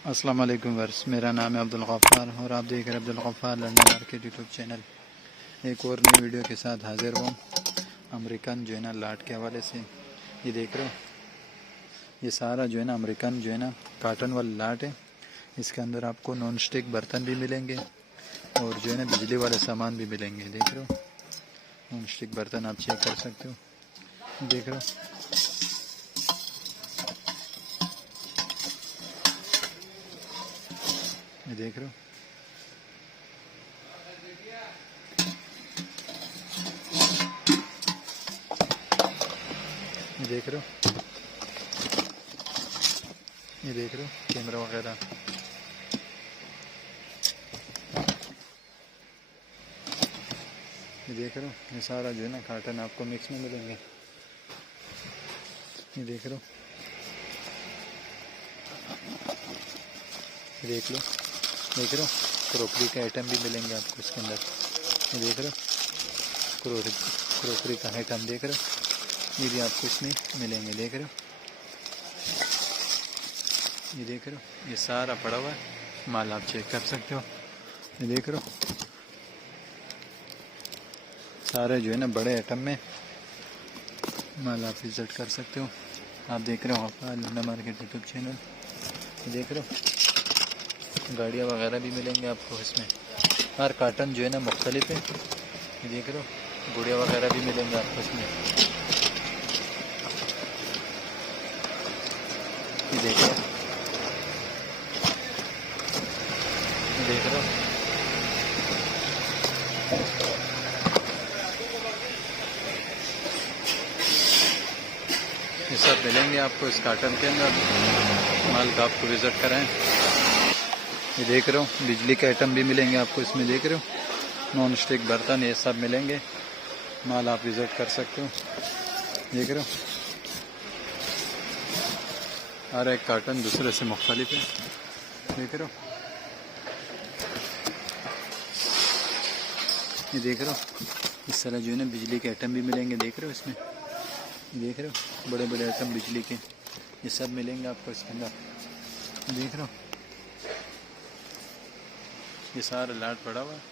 अस्सलाम वालेकुम वर्स, मेरा नाम है अब्दुल गफ़्फ़ार और आप देख रहे हैं Abdul Ghaffar London market YouTube channel. एक और नई वीडियो के साथ हाजिर हूँ। अमेरिकन जो है ना लाट के हवाले से ये देख रहे हो, ये सारा जो है ना अमेरिकन जो है ना काटन वाला लाट है। इसके अंदर आपको नॉन स्टिक बर्तन भी मिलेंगे और जो है ना बिजली वाले सामान भी मिलेंगे। देख रहे हो, नॉन स्टिक बर्तन आप चेक कर सकते हो। देख रहे हो, ये देख रहे हो, ये देख रहे हो, ये देख रहे हो कैमरा वगैरह। ये देख रहे हो, ये सारा जो है ना काटन आपको मिक्स में मिलेंगे। ये देख रहे हो, देख लो, देख रहे हो क्रॉकरी के आइटम भी मिलेंगे आपको इसके अंदर। ये देख रहे हो क्रॉकरी का आइटम देख रहे हो, ये भी आपको इसमें मिलेंगे। देख रहे हो, ये देख रहे हो, ये सारा पड़ा हुआ है माल, आप चेक कर सकते हो। ये देख रहे हो, सारे जो है ना बड़े आइटम में माल आप विजिट कर सकते हो। आप देख रहे हो लंदन मार्केट यूट्यूब चैनल। ये देख रहे हो, गाड़ियाँ वगैरह भी मिलेंगे आपको इसमें। हर कार्टन जो है ना मुख्तलिफ है। ये देख रहे हो, गुड़िया वगैरह भी मिलेंगे आपको इसमें। ये देख रहे हो, ये देख रहे हो, ये सब मिलेंगे आपको इस कार्टन के अंदर। माल का आपको विज़िट कराएं। ये देख रहे हो, बिजली के आइटम भी मिलेंगे आपको इसमें। देख रहे हो, नॉन स्टिक बर्तन ये सब मिलेंगे। माल आप विज़िट कर सकते हो। देख रहे हो, हर एक कार्टन दूसरे से मुख्तलिफ है। देख रहे हो, ये देख रहे हो, इस तरह जो है ना बिजली के आइटम भी मिलेंगे। देख रहे हो इसमें, देख रहे हो बड़े बड़े आइटम बिजली के, ये सब मिलेंगे आपको इसके अंदर। देख रहे हो, ये सारा लाट पड़ा हुआ है।